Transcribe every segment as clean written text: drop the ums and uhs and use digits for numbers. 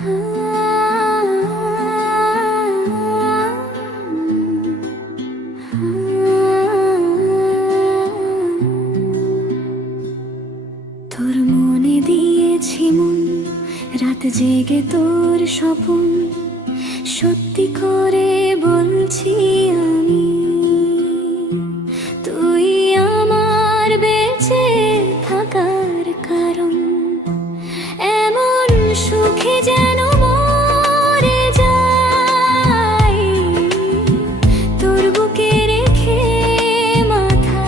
তোর মনে দিয়েছি মন, রাত জেগে তোর স্বপন সত্যি করে বলছি আমি, তুই আমার বেঁচে থাকার কারণ। এমন সুখে যেন মরে যাই তোর বুকে রেখে মাথা।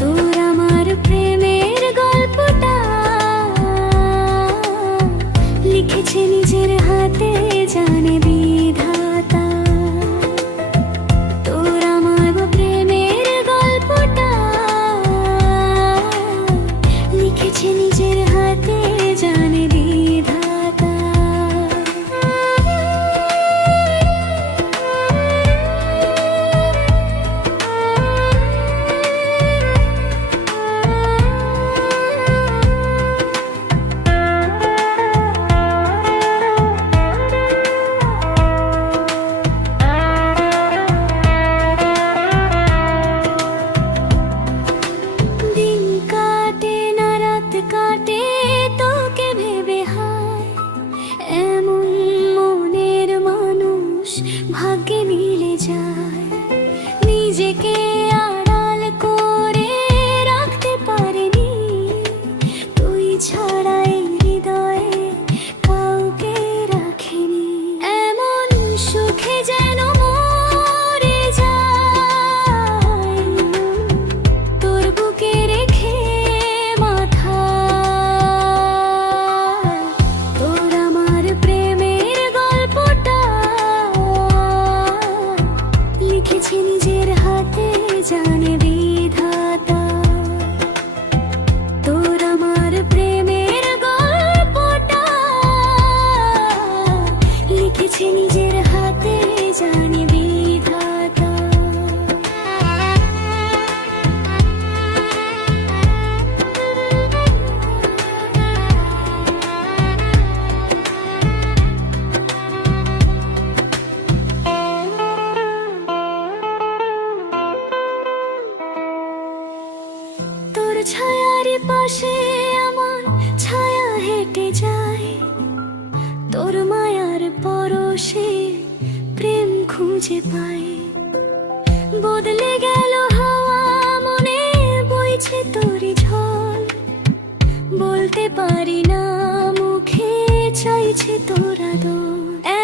তোর আমার প্রেমের গল্পটা লিখেছে নিজের হাতে, জানে বিধাতা। তোর আমার প্রেমের গল্পটা লিখেছে নিজের হাতে, জানে বিধাতা। কাটে তোকে ভেবে, হায় এমন মনের মানুষ ভাগ্যে মিলে যায়। নিজেকে আড়াল করে রাখতে পারিনি, তুই ছাড়া এই হৃদয়ে কাউকে রাখিনি। এমন সুখে যেন মরে যায় তোর বুকে রেখে মাথা। তোর আমার প্রেমের গল্পটা লিখেছি নিজের হাতে, জানে বিধাতা। তোর আমার প্রেমের গল্পটা লিখেছি নিজের হাতে, জানে বিধাতা। তোর ছায়ার পাশে আমার ছায়া হেঁটে যায়, তোর মায়ার পরশে প্রেম খুঁজে পাই। বদলে গেল হাওয়া, মনে বইছে তোরই ঝড়, বলতে পারি না মুখে, চাইছে তোর আদর।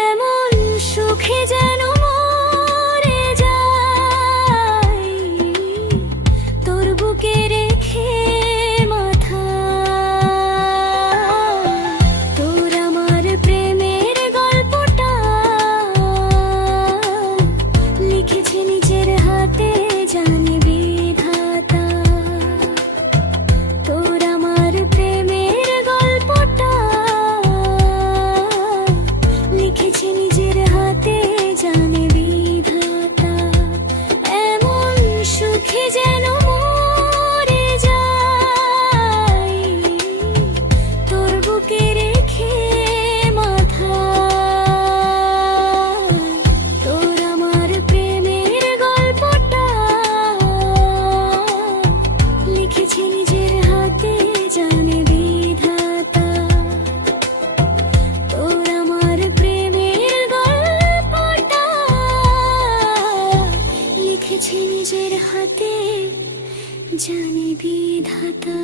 এমন সুখে যেন মরে যাই তোর বুকে রেখে মাথা। তোর আমার প্রেমের গল্পটা লিখেছে নিজের হাতে, জানে বিধাতা। তোর আমার প্রেমের গল্পটা লিখেছে নিজের হাতে, জানে বিধাতা। এমন সুখে যেন মরে যাই তোর বুকে রেখে মাথা। তোর আমার প্রেমের গল্পটা লিখেছে নিজের হাতে, জানে বিধাতা। তোর আমার প্রেমের গল্পটা লিখেছে নিজের হাতে, জানে বিধাতা।